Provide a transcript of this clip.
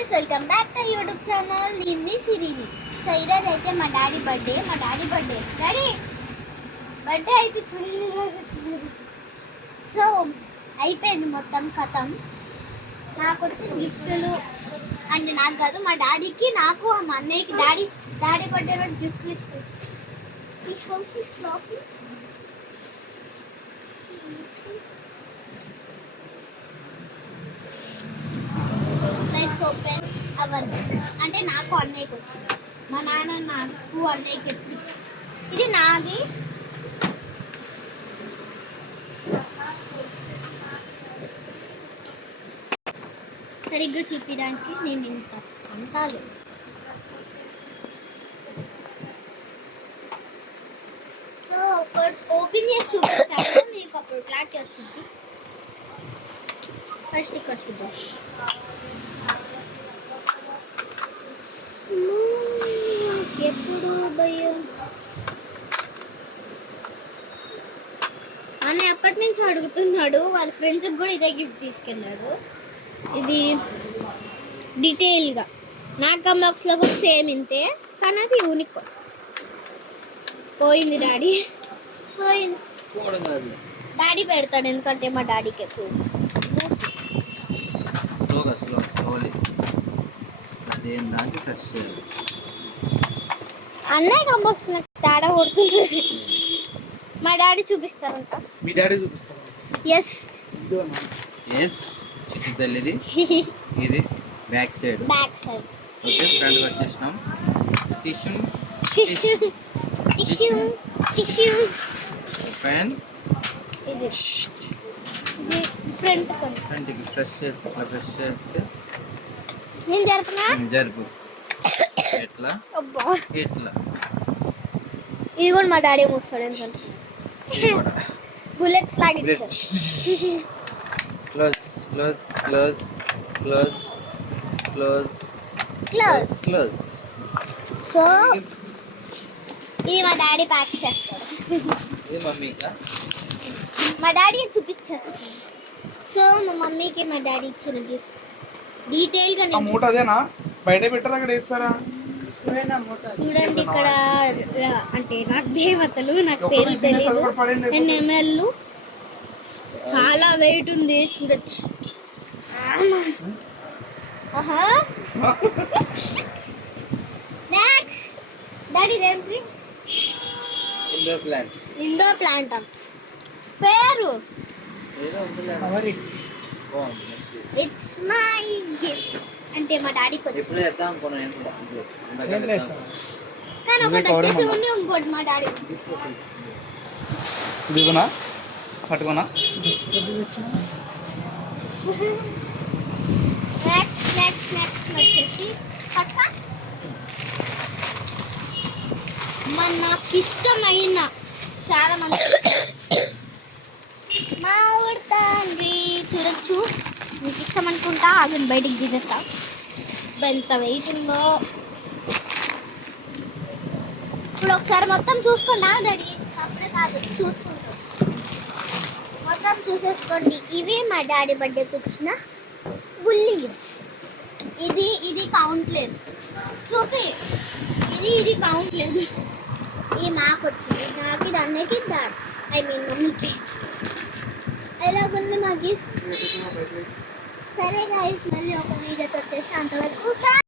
Guys welcome back to YouTube channel. నేను మీ సిరిని. So ఈరోజు అయితే మా డాడీ బర్త్డే డాడీ బర్త్డే అయితే చూడండి. సో అయిపోయింది మొత్తం కథం. నాకు వచ్చిన గిఫ్ట్లు అంటే నాకు కాదు, మా డాడీకి, నాకు, మా అన్నయ్యకి డాడీ బర్త్డే రోజు గిఫ్ట్లు ఇస్తాయి. Let's open hour. అంటే నాకు అన్నయ్యకి వచ్చింది, మా నాన్న నాకు అన్నయ్యకి ఎప్పుడు ఇష్టం. ఇది నాది. సరిగ్గా చూపించడానికి నేను ఇంత అంటాను. ఓపెన్ చేసి చూపిస్తాను, నీకు అప్పుడు క్లారిటీ వచ్చింది. ఫస్ట్ ఇక్కడ చూద్దాం. ఎప్పుడు భయం అని ఎప్పటి నుంచి అడుగుతున్నాడు. వాళ్ళ ఫ్రెండ్స్కి కూడా ఇదే గిఫ్ట్ తీసుకెళ్ళాడు. ఇది డీటెయిల్గా నా కమాక్స్లో కూడా సేమ్ ఇంతే, కానీ అది యూనిక్. పోయింది డాడీ, పోయింది. డాడీ పెడతాడు ఎందుకంటే మా డాడీకి ఎక్కువ. అన్నయ్య కమాక్స్ తేడా కొడుతుంది. మా డాడీ చూపిస్తారంట. మీ డాడీ చూపిస్తారు. ఎస్ చిట్టి తల్లిది. ఇది బ్యాక్ సైడ్ ఓకే. ఫ్రంట్ వచ్చేసినాం. Tissue pen. ఇది ఫ్రంట్ ఫ్రంట్కి ఫ్రెష్ చేస్తే నేను జరుపు ఎట్లా అబ్బా ఎట్లా. ఇది కూడా మా డాడీ మూస్తాడు ఎందుకంటే బుల్లెట్స్ లాగా ఇచ్చారు. క్లోజ్ సో ఇది మా డాడీ ప్యాక్ చేస్తాడు. ఇది మమ్మీకా? మా డాడీ చూపించేస్తాడు. సో మా మమ్మీకి మా డాడీ ఇచ్చిన గిఫ్ట్ డీటెయిల్గా మూట అదేనా బయట పెట్టాలి, అక్కడ వేస్తారా? చూడండి ఇక్కడ అంటే నాకు దేవతలు, నాకు పేరు తెలియదు. NML చాలా వెయిట్ ఉంది, చూడొచ్చు. నెక్స్ట్ డాడీ ఏంటి? ఇండోర్ ప్లాంట్ పేరు. It's my gift. అంటే మా డాడీకి వచ్చింది, కానీ ఒకటి వచ్చేసి ఉంది, ఇంకోటి మా డాడీ. దిగునా పట్టుకున్నా. నెక్స్ట్ వచ్చేసి పక్క నాకు ఇష్టమైన చాలా మంది మా ఊరు తండ్రి. చూడొచ్చు, మీకు ఇష్టం అనుకుంటా. అతను బయటికి తీసేస్తా. ఎంత వెయిట్ ఉందో ఇప్పుడు ఒకసారి మొత్తం చూసుకున్నా డాడీ. అప్పుడే కాదు, చూసుకుంటాం మొత్తం చూసేసుకోండి. ఇవి మా డాడీ బర్త్డేకి వచ్చిన బుల్లి గిఫ్ట్స్. ఇది కౌంట్ లేదు, చూపి. ఇది కౌంట్ లేదు. ఇది మాకు వచ్చింది, నాకు ఇది అన్నకి, మమ్మీకి. ఎలాగుంది మా గిఫ్ట్స్? సరే గాయ్స్, మళ్ళీ ఒక వీడియోతో